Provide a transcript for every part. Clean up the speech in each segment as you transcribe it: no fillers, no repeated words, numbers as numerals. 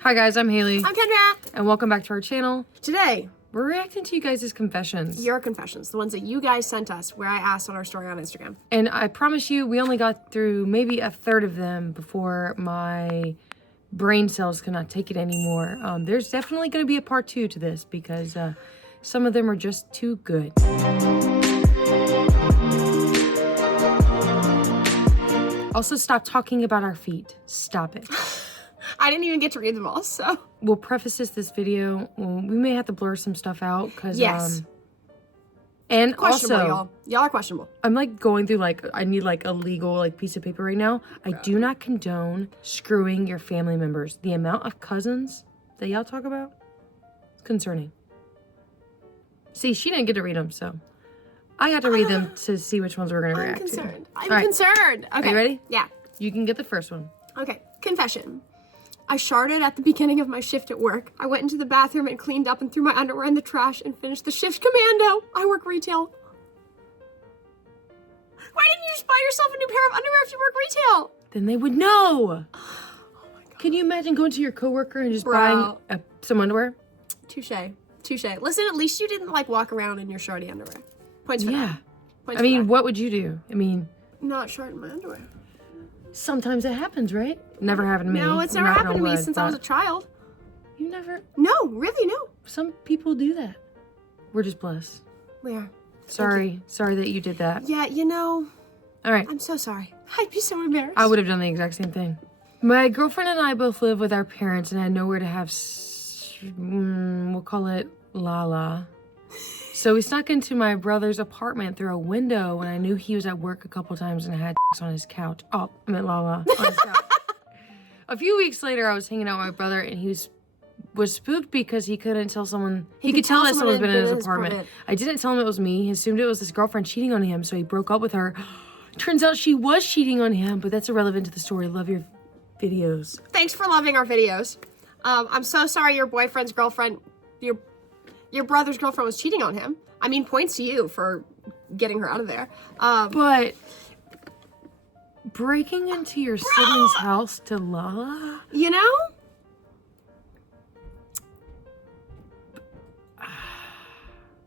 Hi guys, I'm Hailee. I'm Kendra. And welcome back to our channel. Today, we're reacting to you guys' confessions. Your confessions, the ones that you guys sent us, where I asked on our story on Instagram. And I promise you, we only got through maybe a third of them before my brain cells could not take it anymore. There's definitely going to be a part 2 to this because some of them are just too good. Also, stop talking about our feet. Stop it. I didn't even get to read them all, so. We'll preface this video. We may have to blur some stuff out because yes. And questionable, also, y'all are questionable. I'm like going through I need a legal piece of paper right now. I do not condone screwing your family members. The amount of cousins that y'all talk about is concerning. See, she didn't get to read them, so I got to read them to see which ones we're gonna react to. I'm concerned. Okay. Are you ready? Yeah. You can get the first one. Okay. Confession. I sharted at the beginning of my shift at work. I went into the bathroom and cleaned up and threw my underwear in the trash and finished the shift commando. I work retail. Why didn't you just buy yourself a new pair of underwear if you work retail? Then they would know. Oh my God. Can you imagine going to your coworker and just buying some underwear? Touche. Touche. Listen, at least you didn't walk around in your sharty underwear. Points for that. Points I mean, what would you do? I mean, not shart in my underwear. Sometimes it happens, right? Never happened to me. No, it's never happened to me since I was a child. You never? No, really, no. Some people do that. We're just blessed. We are. Sorry that you did that. Yeah, you know. All right. I'm so sorry. I'd be so embarrassed. I would have done the exact same thing. My girlfriend and I both live with our parents and had nowhere to have, we'll call it Lala. So we snuck into my brother's apartment through a window when I knew he was at work a couple times and had on his couch. Oh, I meant Lala on his couch. A few weeks later, I was hanging out with my brother and he was spooked because he couldn't tell someone. He could tell that someone's been in his apartment. I didn't tell him it was me. He assumed it was his girlfriend cheating on him, so he broke up with her. Turns out she was cheating on him, but that's irrelevant to the story. Love your videos. Thanks for loving our videos. I'm so sorry your boyfriend's girlfriend, your brother's girlfriend was cheating on him. I mean, points to you for getting her out of there. But breaking into your sibling's house to Lala? You know?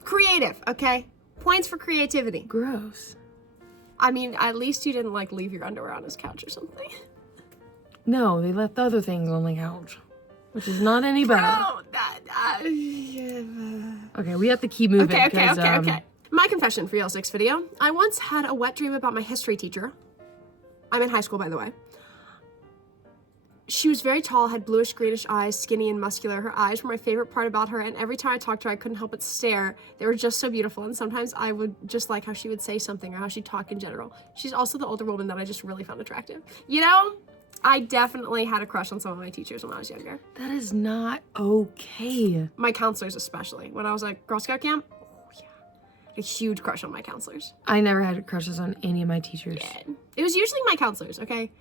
Creative, okay? Points for creativity. Gross. I mean, at least you didn't leave your underwear on his couch or something. No, they left the other things on the couch. Which is not any better. Okay, we have to keep moving. Okay. My confession for y'all's next video. I once had a wet dream about my history teacher. I'm in high school, by the way. She was very tall, had bluish greenish eyes, skinny and muscular. Her eyes were my favorite part about her, and every time I talked to her, I couldn't help but stare. They were just so beautiful, and sometimes I would just like how she would say something or how she'd talk in general. She's also the older woman that I just really found attractive. You know? I definitely had a crush on some of my teachers when I was younger. That is not okay. My counselors especially. When I was at Girl Scout camp, oh yeah. A huge crush on my counselors. I never had crushes on any of my teachers. Yeah. It was usually my counselors, okay?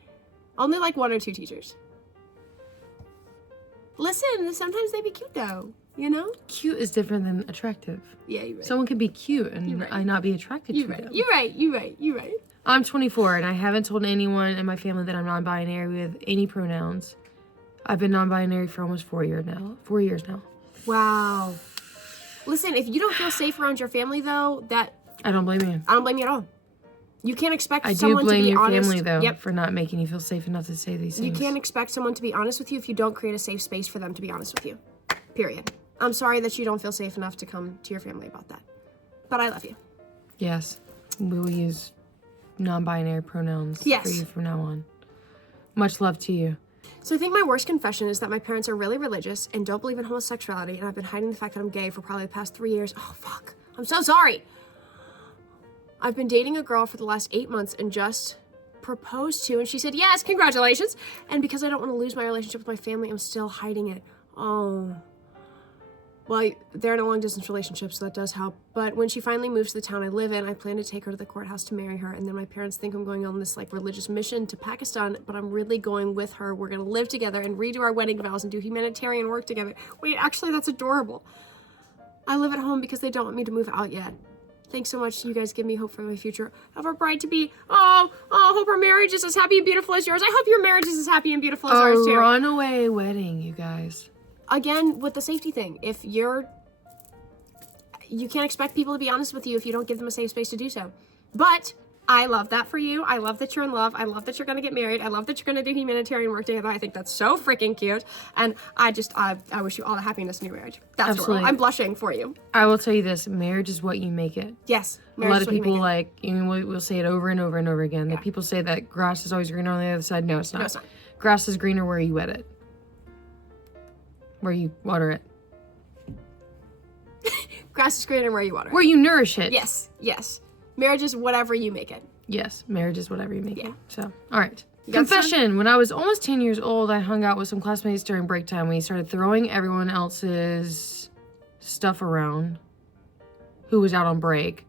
Only 1 or 2 teachers. Listen, sometimes they be cute though, you know? Cute is different than attractive. Yeah, you're right. Someone can be cute and I not be attracted to them. You're right. I'm 24 and I haven't told anyone in my family that I'm non-binary with any pronouns. I've been non-binary for almost 4 years now. 4 years now. Wow. Listen, if you don't feel safe around your family though, I don't blame you. I don't blame you at all. You can't expect someone to be honest. I do blame your family though for not making you feel safe enough to say these things. You can't expect someone to be honest with you if you don't create a safe space for them to be honest with you. Period. I'm sorry that you don't feel safe enough to come to your family about that. But I love you. Yes. We will use non-binary pronouns for you from now on. Much love to you. So I think my worst confession is that my parents are really religious and don't believe in homosexuality, and I've been hiding the fact that I'm gay for probably the past 3 years. Oh, fuck. I'm so sorry. I've been dating a girl for the last 8 months and just proposed to, and she said, yes, congratulations. And because I don't want to lose my relationship with my family, I'm still hiding it. Oh. Well, they're in a long-distance relationship, so that does help. But when she finally moves to the town I live in, I plan to take her to the courthouse to marry her. And then my parents think I'm going on this, religious mission to Pakistan, but I'm really going with her. We're going to live together and redo our wedding vows and do humanitarian work together. Wait, actually, that's adorable. I live at home because they don't want me to move out yet. Thanks so much. You guys give me hope for my future. Of our bride to be. Oh, hope our marriage is as happy and beautiful as yours. I hope your marriage is as happy and beautiful as ours too. A runaway wedding, you guys. Again, with the safety thing. If you can't expect people to be honest with you if you don't give them a safe space to do so. But I love that for you. I love that you're in love. I love that you're going to get married. I love that you're going to do humanitarian work together. I think that's so freaking cute. And I wish you all the happiness in your marriage. That's Absolutely. I'm blushing for you. I will tell you this, marriage is what you make it. Yes. A lot of people we'll say it over and over and over again. That people say that grass is always greener on the other side. No, it's not. No, it's not. Grass is greener where you wet it. Where you water it. Grass is greener where you water it. Where you nourish it. Yes. Marriage is whatever you make it. Yes, marriage is whatever you make Yeah. it. So, all right. Confession. When I was almost 10 years old, I hung out with some classmates during break time. We started throwing everyone else's stuff around who was out on break.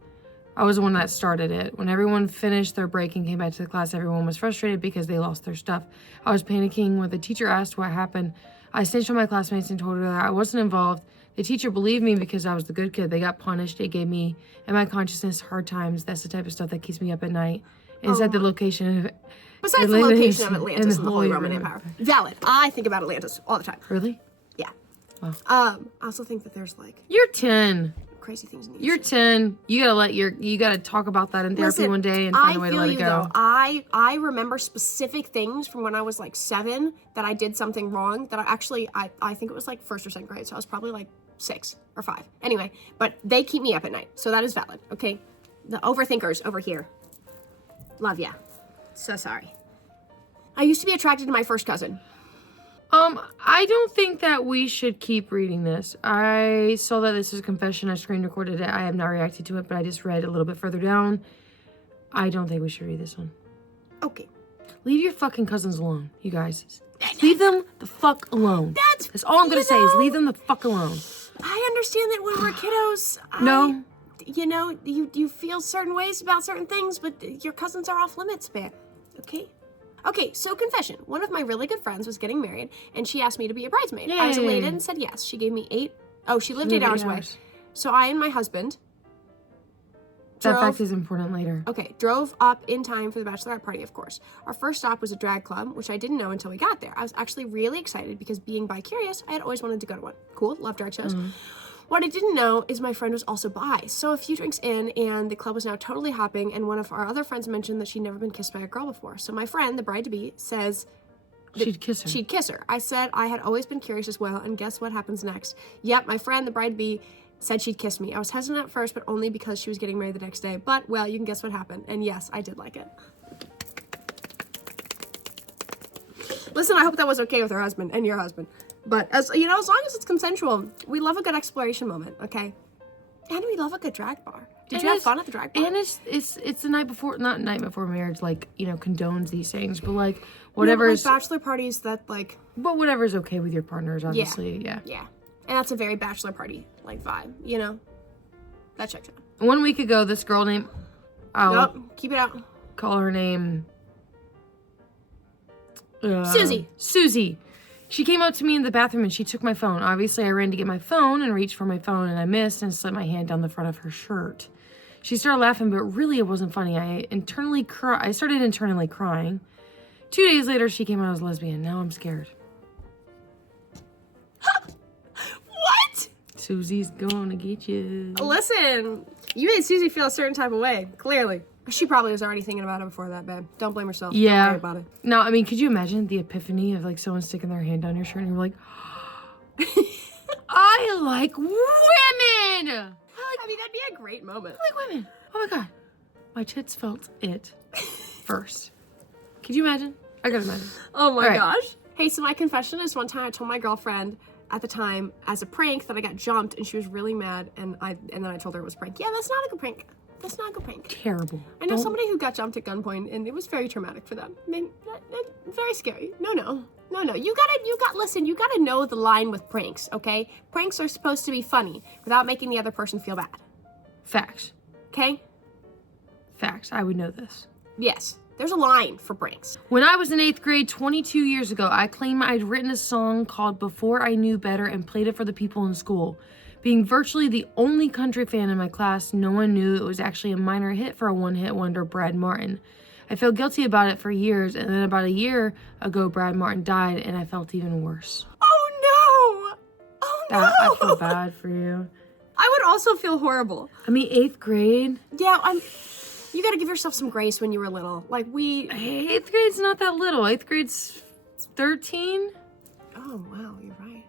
I was the one that started it. When everyone finished their break and came back to the class, everyone was frustrated because they lost their stuff. I was panicking when the teacher asked what happened. I snitched on my classmates and told her that I wasn't involved. The teacher believed me because I was the good kid. They got punished. It gave me and my consciousness hard times. That's the type of stuff that keeps me up at night. And said the location of Besides the location of Atlantis and the Holy Roman Empire. Valid. I think about Atlantis all the time. Really? Yeah. Wow. I also think that there's like You're 10. crazy things in the You're 10. You gotta talk about that in therapy one day and find a way to let it go. Though. I remember specific things from when I was like 7 that I did something wrong that I think it was like 1st or 2nd grade. So I was probably like 6 or 5. Anyway, but they keep me up at night. So that is valid. Okay. The overthinkers over here. Love ya. So sorry. I used to be attracted to my first cousin. I don't think that we should keep reading this. I saw that this is a confession. I screen recorded it. I have not reacted to it, but I just read a little bit further down. I don't think we should read this one. Okay. Leave your fucking cousins alone, you guys. Leave them the fuck alone. That's all I'm gonna say is leave them the fuck alone. I understand that when we're kiddos, No. you feel certain ways about certain things, but your cousins are off limits, man. Okay, so confession. One of my really good friends was getting married, and she asked me to be a bridesmaid. Yay. I was elated and said yes. She gave me she lived 8 hours away. So I and my husband That fact is important later. Okay, drove up in time for the Bachelorette party, of course. Our first stop was a drag club, which I didn't know until we got there. I was actually really excited because being bi-curious, I had always wanted to go to one. Cool, love drag shows. What I didn't know is my friend was also bi. So a few drinks in, and the club was now totally hopping, and one of our other friends mentioned that she'd never been kissed by a girl before. So my friend, the bride-to-be, says She'd kiss her. she'd kiss her. I said I had always been curious as well, and guess what happens next? Yep, my friend, the bride-to-be, said she'd kiss me. I was hesitant at first, but only because she was getting married the next day. But, well, you can guess what happened. And yes, I did like it. Listen, I hope that was okay with her husband and your husband. But, as long as it's consensual, we love a good exploration moment, okay? And we love a good drag bar. Did you have fun at the drag bar? And it's the night before, not night before marriage, condones these things, but whatever's... like bachelor parties that, But whatever's okay with your partners, obviously, yeah. Yeah. And that's a very bachelor party, vibe, That checks out. 1 week ago, this girl named... Nope, keep it out. Call her name... Susie. She came up to me in the bathroom and she took my phone. Obviously, I ran to get my phone and reached for my phone and I missed and slipped my hand down the front of her shirt. She started laughing, but really it wasn't funny. I started internally crying. 2 days later, she came out as lesbian. Now I'm scared. What? Susie's gonna get you. Listen, you made Susie feel a certain type of way, clearly. She probably was already thinking about it before that, babe. Don't blame yourself. Yeah. Don't worry about it. No, I mean, could you imagine the epiphany of someone sticking their hand down your shirt and you're like, I like women! I mean, that'd be a great moment. I like women. Oh my God. My tits felt it first. Could you imagine? I could imagine. Oh my gosh. Hey, so my confession is one time I told my girlfriend at the time as a prank that I got jumped and she was really mad and then I told her it was a prank. Yeah, that's not a good prank. That's not a good prank. Terrible. I know somebody who got jumped at gunpoint and it was very traumatic for them. I mean, very scary. No. You gotta know the line with pranks, okay? Pranks are supposed to be funny without making the other person feel bad. Facts. Okay? Facts. I would know this. Yes. There's a line for pranks. When I was in 8th grade 22 years ago, I claimed I'd written a song called Before I Knew Better and played it for the people in school. Being virtually the only country fan in my class, no one knew it was actually a minor hit for a one-hit wonder, Brad Martin. I felt guilty about it for years, and then about a year ago, Brad Martin died, and I felt even worse. Oh, no. Oh, no. I feel bad for you. I would also feel horrible. I mean, 8th grade. Yeah, you gotta give yourself some grace when you were little. Like, 8th grade's not that little. 8th grade's 13. Oh, wow, you're right.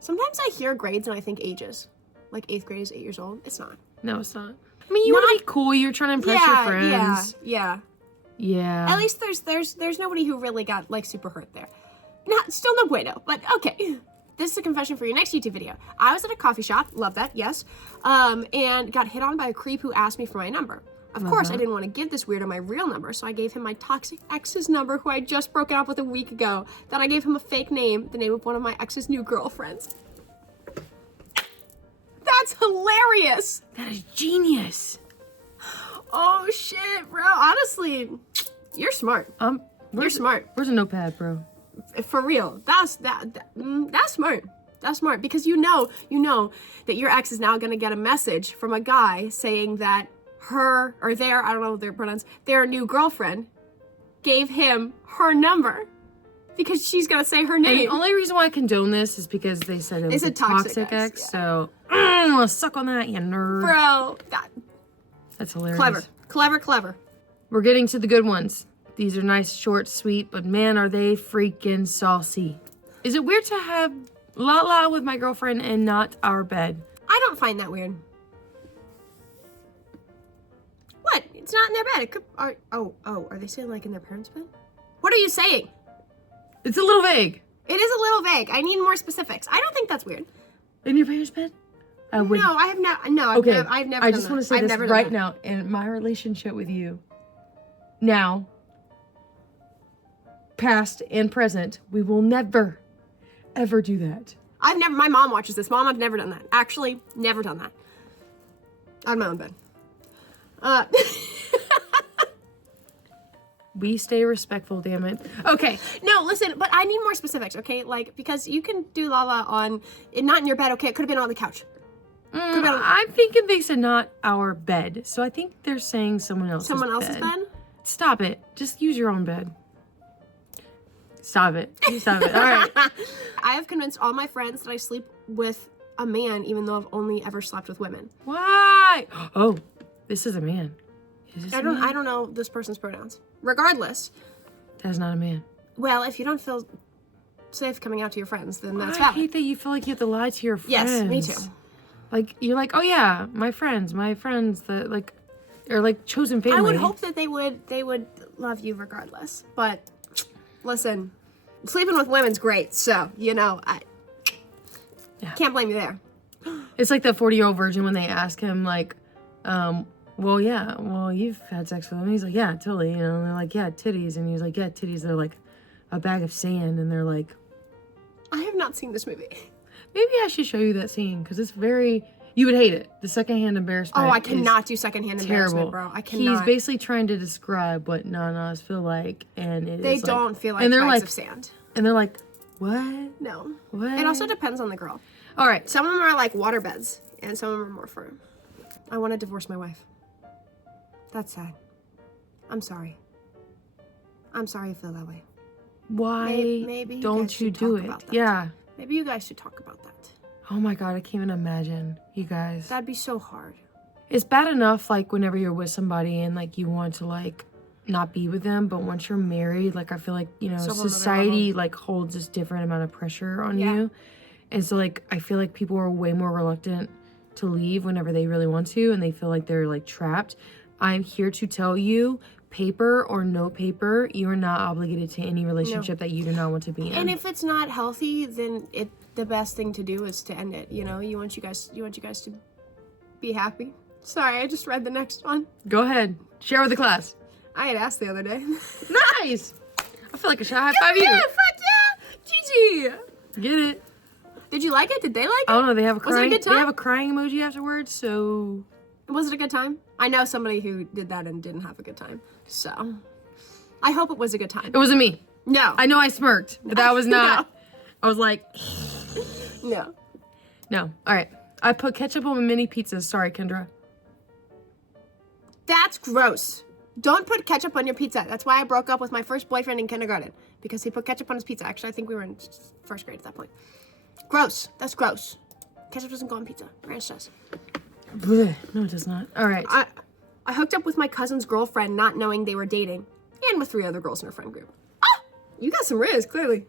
Sometimes I hear grades and I think ages. Like 8th grade is 8 years old. It's not. No, it's not. I mean, you want to be cool. You're trying to impress your friends. Yeah. Yeah. At least there's nobody who really got like super hurt there. Still no bueno, but okay. This is a confession for your next YouTube video. I was at a coffee shop, love that, yes, and got hit on by a creep who asked me for my number. Of course, I didn't want to give this weirdo my real number, so I gave him my toxic ex's number, who I just broken up with a week ago. Then I gave him a fake name, the name of one of my ex's new girlfriends. That's hilarious. That is genius. Oh shit, bro. Honestly, you're smart. You're smart. Where's a notepad, bro? For real. That's smart. That's smart because you know that your ex is now gonna get a message from a guy saying that her or their, I don't know their pronouns, their new girlfriend gave him her number because she's gonna say her name. And the only reason why I condone this is because they said it was a toxic ex. Yeah. So, suck on that, you nerd. Bro, that's hilarious. Clever. We're getting to the good ones. These are nice, short, sweet, but man, are they freaking saucy. Is it weird to have la with my girlfriend and not our bed? I don't find that weird. What? It's not in their bed. It could. Are they saying like in their parents' bed? What are you saying? It's a little vague. It is a little vague. I need more specifics. I don't think that's weird. In your parents' bed? I would. No, I have not. No, I've okay. never. I've never. I done just that. want to say I've this right now in my relationship with you. Now, past and present, we will never, ever do that. I've never. My mom watches this. Mom, I've never done that. Actually, never done that. On my own bed. We stay respectful, damn it. Okay. No, listen, but I need more specifics, okay? Like, because you can do la on, not in your bed, okay? It could have been on the couch. I'm thinking they said not our bed, so I think they're saying someone else's bed. Someone else's bed? Stop it. Just use your own bed. Stop it. Stop it. All right. I have convinced all my friends that I sleep with a man, even though I've only ever slept with women. Why? Oh, this is a man. Is this I don't know this person's pronouns. Regardless. That's not a man. Well, if you don't feel safe coming out to your friends, then that's I valid. hate that you feel like you have to lie to your friends. Yes, me too. Like, you're like, oh yeah, my friends that like, are like chosen family. I would hope that they would love you regardless. But listen, sleeping with women's great, so I can't blame you there. It's like the 40-year-old virgin when they ask him like, well, yeah, you've had sex with him. He's like, yeah, totally, and they're like, yeah, titties, and he's like, yeah, titties. They're like a bag of sand, and they're like, I have not seen this movie. Maybe I should show you that scene because it's very. You would hate it. The secondhand embarrassment. Oh, I cannot do secondhand embarrassment, bro. I cannot. He's basically trying to describe what nanas feel like, and they don't feel like bags of sand. And they're like, what? No. What? It also depends on the girl. All right. Some of them are like water beds, and some of them are more firm. I want to divorce my wife. That's sad. I'm sorry. I'm sorry you feel that way. Why maybe don't you do it? Yeah. Maybe you guys should talk about that. Oh my God, I can't even imagine, you guys. That'd be so hard. It's bad enough, like, whenever you're with somebody and, like, you want to, like, not be with them, but once you're married, like, I feel like, society, like, holds this different amount of pressure on you. And so, like, I feel like people are way more reluctant to leave whenever they really want to, and they feel like they're, like, trapped. I'm here to tell you, paper or no paper, you are not obligated to any relationship that you do not want to be in. And if it's not healthy, then the best thing to do is to end it. You want you guys to be happy. Sorry, I just read the next one. Go ahead. Share with the class. I had asked the other day. Nice! I feel like I should high five you. Yeah, fuck yeah! Gigi! Get it. Did you like it? Did they like it? I don't know. They have a crying. Was it a good time? They have a crying emoji afterwards. So was it a good time? I know somebody who did that and didn't have a good time. So I hope it was a good time. It wasn't me. No. I know I smirked, but that was not. No. I was like, no. No. All right. I put ketchup on my mini pizzas. Sorry, Kendra. That's gross. Don't put ketchup on your pizza. That's why I broke up with my first boyfriend in kindergarten. Because he put ketchup on his pizza. Actually, I think we were in first grade at that point. Gross. That's gross. Ketchup doesn't go on pizza. Ranch does. Blech. No, it does not. All right. I hooked up with my cousin's girlfriend not knowing they were dating. And with 3 other girls in her friend group. Ah! You got some riz, clearly.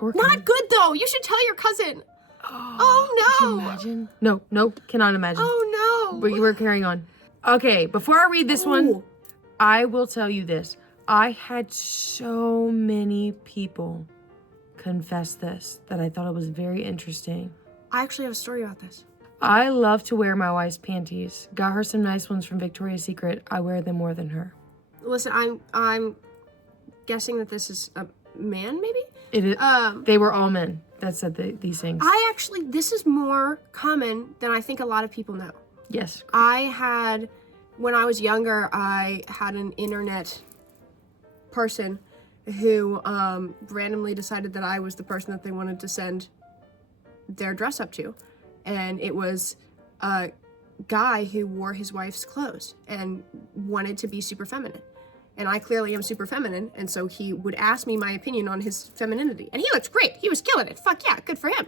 Not good, though. You should tell your cousin. Oh, no. Could you imagine? No, cannot imagine. Oh, no. But you were carrying on. Okay, before I read this one, I will tell you this. I had so many people confess this that I thought it was very interesting. I actually have a story about this. I love to wear my wife's panties. Got her some nice ones from Victoria's Secret. I wear them more than her. Listen, I'm guessing that this is a man, maybe? It is. They were all men that said these things. This is more common than I think a lot of people know. Yes. When I was younger, I had an internet person who randomly decided that I was the person that they wanted to send their dress up to. And it was a guy who wore his wife's clothes and wanted to be super feminine. And I clearly am super feminine, and so he would ask me my opinion on his femininity. And he looked great. He was killing it. Fuck yeah, good for him.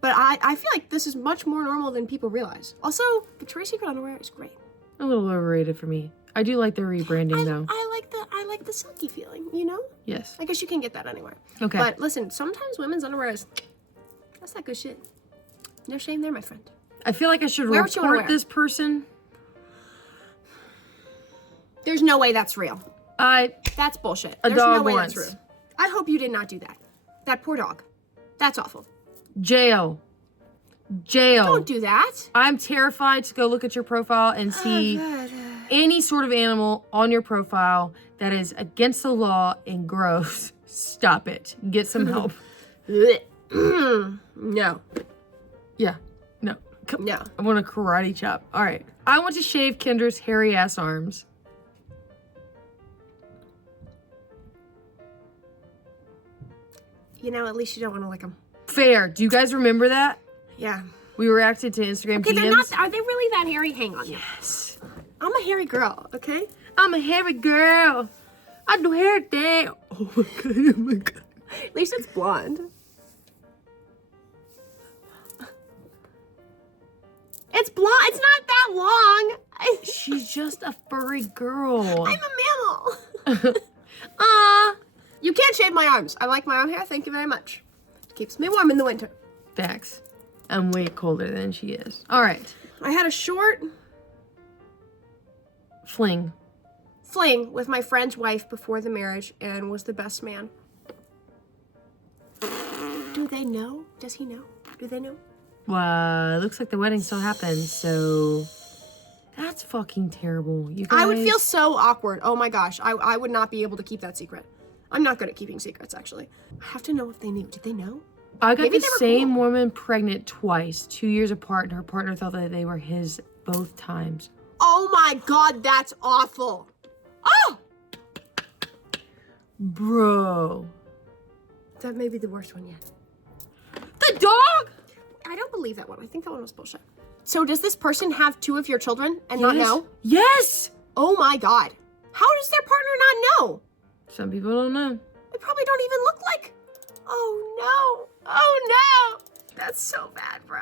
But I feel like this is much more normal than people realize. Also, Victoria's Secret underwear is great. A little overrated for me. I do like their rebranding, though. I like the silky feeling, you know? Yes. I guess you can get that anywhere. Okay. But listen, sometimes women's underwear that's not good shit. No shame there, my friend. I feel like I should Wear what you wanna report wear. this person. There's no way that's real. That's bullshit. There's dog no way once. that's real. I hope you did not do that. That poor dog. That's awful. Jail. Don't do that. I'm terrified to go look at your profile and see any sort of animal on your profile that is against the law and gross. Stop it. Get some help. No. Yeah. No. No. I want a karate chop. All right. I want to shave Kendra's hairy ass arms. You know, at least you don't want to lick them. Fair. Do you guys remember that? Yeah. We reacted to Instagram Okay, DMs. they're not. Are they really that hairy? Hang on. Yes. I'm a hairy girl, okay? I'm a hairy girl. I do hair day. Oh my god. Oh my god. At least it's blonde. It's blonde. It's not that long. She's just a furry girl. I'm a mammal. You can't shave my arms. I like my own hair. Thank you very much. It keeps me warm in the winter. Facts. I'm way colder than she is. All right. I had a short Fling. with my friend's wife before the marriage and was the best man. Do they know? Does he know? Do they know? Well, it looks like the wedding still happens, so that's fucking terrible. You guys. I would feel so awkward. Oh my gosh. I would not be able to keep that secret. I'm not good at keeping secrets, actually. I have to know if they knew. Did they know? I got Maybe the they were same cool. woman pregnant twice, 2 years apart, and her partner thought that they were his both times. Oh my god, that's awful. Oh! Bro. That may be the worst one yet. The dog? I don't believe that one. I think that one was bullshit. So does this person have 2 of your children and not know? Yes! Oh my god. How does their partner not know? Some people don't know. They probably don't even look like... Oh no. Oh no. That's so bad, bro.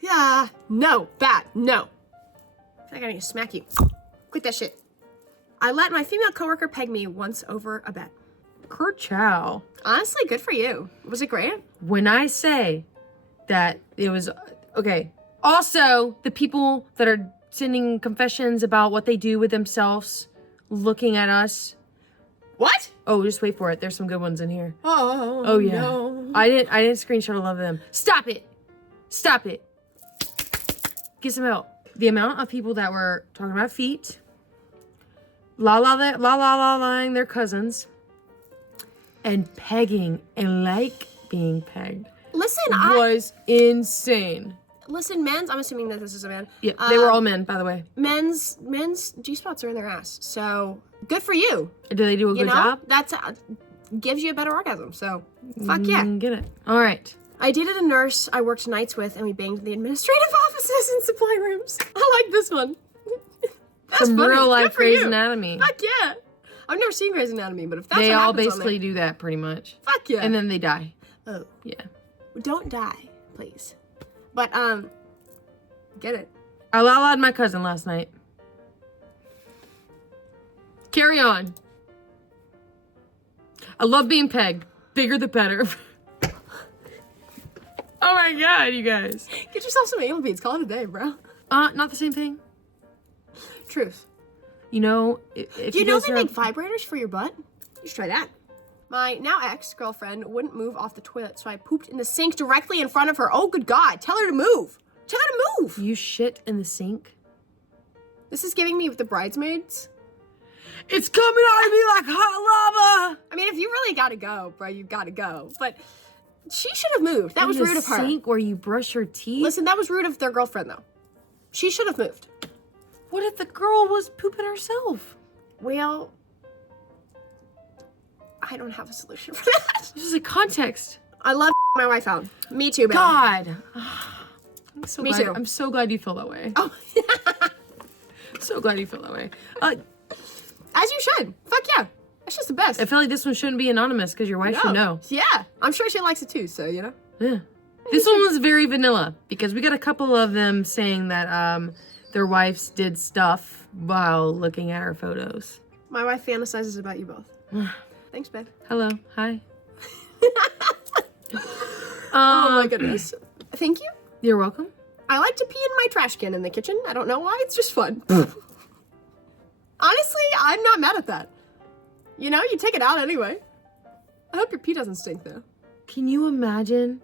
Yeah. No. Bad. No. I feel like I need to smack you. Quit that shit. I let my female coworker peg me once over a bet. Kerchow. Honestly, good for you. Was it great? When I say that it was... Okay. Also, the people that are sending confessions about what they do with themselves, looking at us... What? Oh, just wait for it. There's some good ones in here. Oh yeah. no. I didn't screenshot a lot of them. Stop it. Stop it. Get some help. The amount of people that were talking about feet, la-ing their cousins, and pegging and like being pegged Listen, was insane. Listen, men's, I'm assuming that this is a man. Yeah, they were all men, by the way. Men's G-spots are in their ass. So, good for you. Did they do a You good know? job? That's gives you a better orgasm. So, fuck yeah. Get it. All right. I dated a nurse I worked nights with, and we banged in the administrative offices and supply rooms. I like this one. That's Some funny. real life Good for Grey's you. Anatomy. Fuck yeah. I've never seen Grey's Anatomy, but if that's They what all happens basically on do that pretty much. there, fuck yeah. And then they die. Oh, Yeah. don't die, please. But get it. I la-la'd my cousin last night. Carry on. I love being pegged. Bigger the better. Oh my god, you guys. Get yourself some anal beads. Call it a day, bro. Not the same thing. Truth. You know, if Do you know guys they are- make vibrators for your butt? You should try that. My now ex-girlfriend wouldn't move off the toilet, so I pooped in the sink directly in front of her. Oh, good God. Tell her to move. Tell her to move. You shit in the sink? This is giving me the bridesmaids. It's coming out of me like hot lava! I mean, if you really gotta go, bro, you gotta go. But she should have moved. That was rude of her. In the sink where you brush your teeth? Listen, that was rude of their girlfriend, though. She should have moved. What if the girl was pooping herself? Well, I don't have a solution for that. This is a context. I love my wife out. Me too, babe. God. I'm so Me glad. too. I'm so glad you feel that way. Oh, So glad you feel that way. as you should. Fuck yeah. That's just the best. I feel like this one shouldn't be anonymous because your wife should know. Yeah. I'm sure she likes it too, so, you know. Yeah. This one was very vanilla because we got a couple of them saying that their wives did stuff while looking at our photos. My wife fantasizes about you both. Thanks, babe. Hello. Hi. Oh my goodness. Thank you. You're welcome. I like to pee in my trash can in the kitchen. I don't know why. It's just fun. Honestly, I'm not mad at that. You know, you take it out anyway. I hope your pee doesn't stink, though. Can you imagine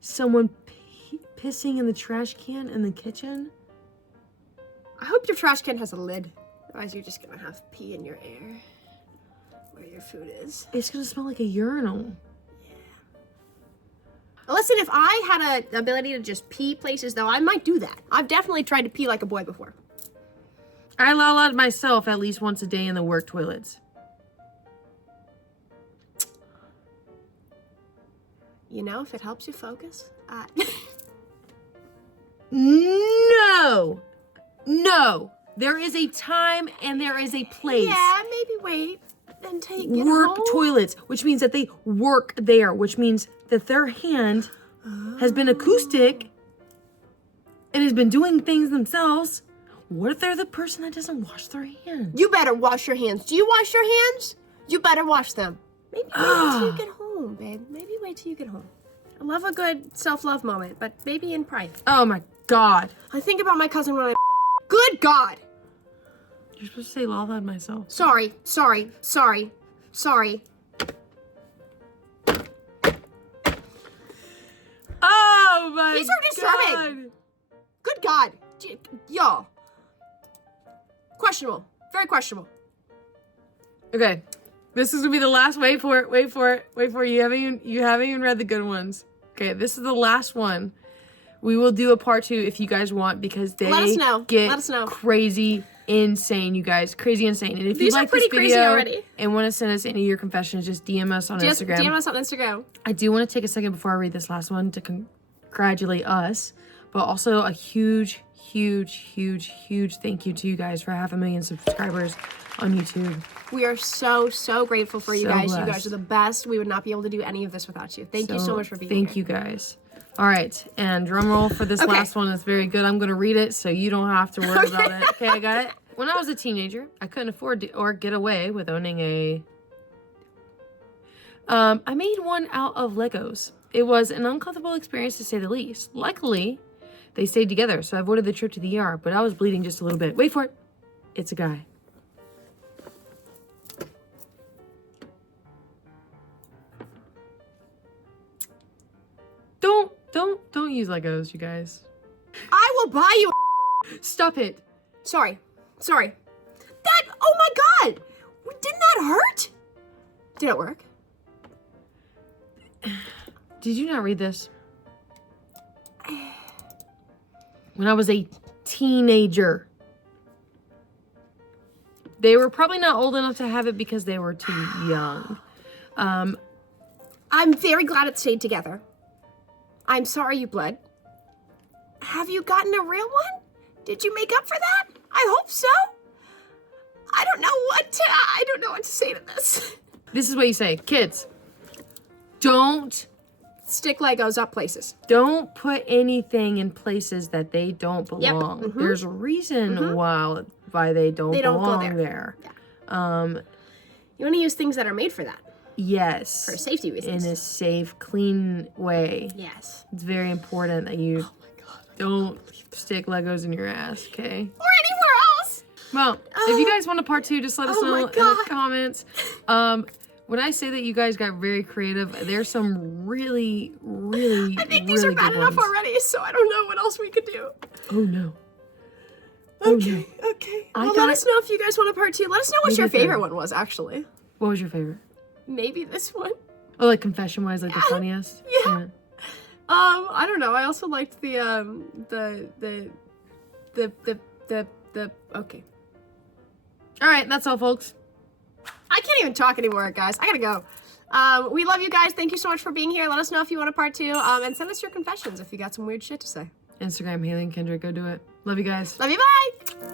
someone pissing in the trash can in the kitchen? I hope your trash can has a lid. Otherwise, you're just gonna have pee in your air where your food is. It's gonna smell like a urinal. Listen, if I had an ability to just pee places, though, I might do that. I've definitely tried to pee like a boy before. I la-la'd myself at least once a day in the work toilets. You know, if it helps you focus. No! No! There is a time and there is a place. Yeah, maybe wait. Then get Work home. toilets, which means that they work there, which means that their hand has been acoustic and has been doing things themselves. What if they're the person that doesn't wash their hands? You better wash your hands. Do you wash your hands? You better wash them. Maybe wait till you get home, babe. Maybe wait till you get home. I love a good self-love moment, but maybe in private. Oh my God. I think about my cousin when I Good God! You're supposed to say la-la'd myself. Sorry. Oh my These are disturbing. Good God. Y'all. Questionable. Very questionable. Okay. This is gonna be the last. Wait for it. You haven't even read the good ones. Okay, this is the last one. We will do a part 2 if you guys want because they Let us know. get Let us know. crazy insane, you guys. Crazy insane. And if These you are like this pretty crazy video already. and want to send us any of your confessions, just DM us on Just Instagram. DM us on Instagram. I do want to take a second before I read this last one to congratulate us, but also a huge thank you to you guys for 500,000 subscribers on YouTube. We are so grateful for you So guys. You blessed. guys are the best. We would not be able to do any of this without you. Thank you so much for being here. Thank you guys. All right, and drum roll for this last one. It's very good. I'm going to read it so you don't have to worry about it. Okay, I got it. When I was a teenager, I couldn't afford to, or get away with owning a... I made one out of Legos. It was an uncomfortable experience to say the least. Luckily, they stayed together, so I avoided the trip to the ER, but I was bleeding just a little bit. Wait for it. It's a guy. Don't use Legos, you guys. I will buy you. Stop it. Sorry. That. Oh my God. Didn't that hurt? Did it work? Did you not read this? When I was a teenager. They were probably not old enough to have it because they were too young. I'm very glad it stayed together. I'm sorry you bled. Have you gotten a real one? Did you make up for that? I hope so. I don't know what to say to this. This is what you say. Kids, don't Stick Legos up places. Don't put anything in places that they don't belong. Mhm. There's a reason why they don't don't go belong there. Yeah. You want to use things that are made for that. Yes. For safety reasons. In a safe, clean way. Yes. It's very important that you don't stick Legos in your ass, okay? Or anywhere else. Well, if you guys want a part 2, just let us know in the comments. When I say that you guys got very creative, there's some really, really, I think these are bad enough already, so I don't know what else we could do. Oh no. Okay. Well, let us know if you guys want a part 2. Let us know what your favorite one was, actually. What was your favorite? Maybe this one. Oh, like confession-wise, like the funniest? Yeah. I don't know. I also liked the okay. All right, that's all, folks. I can't even talk anymore, guys. I gotta go. We love you guys. Thank you so much for being here. Let us know if you want a part 2. And send us your confessions if you got some weird shit to say. Instagram, Hailee and Kendra, go do it. Love you guys. Love you, bye!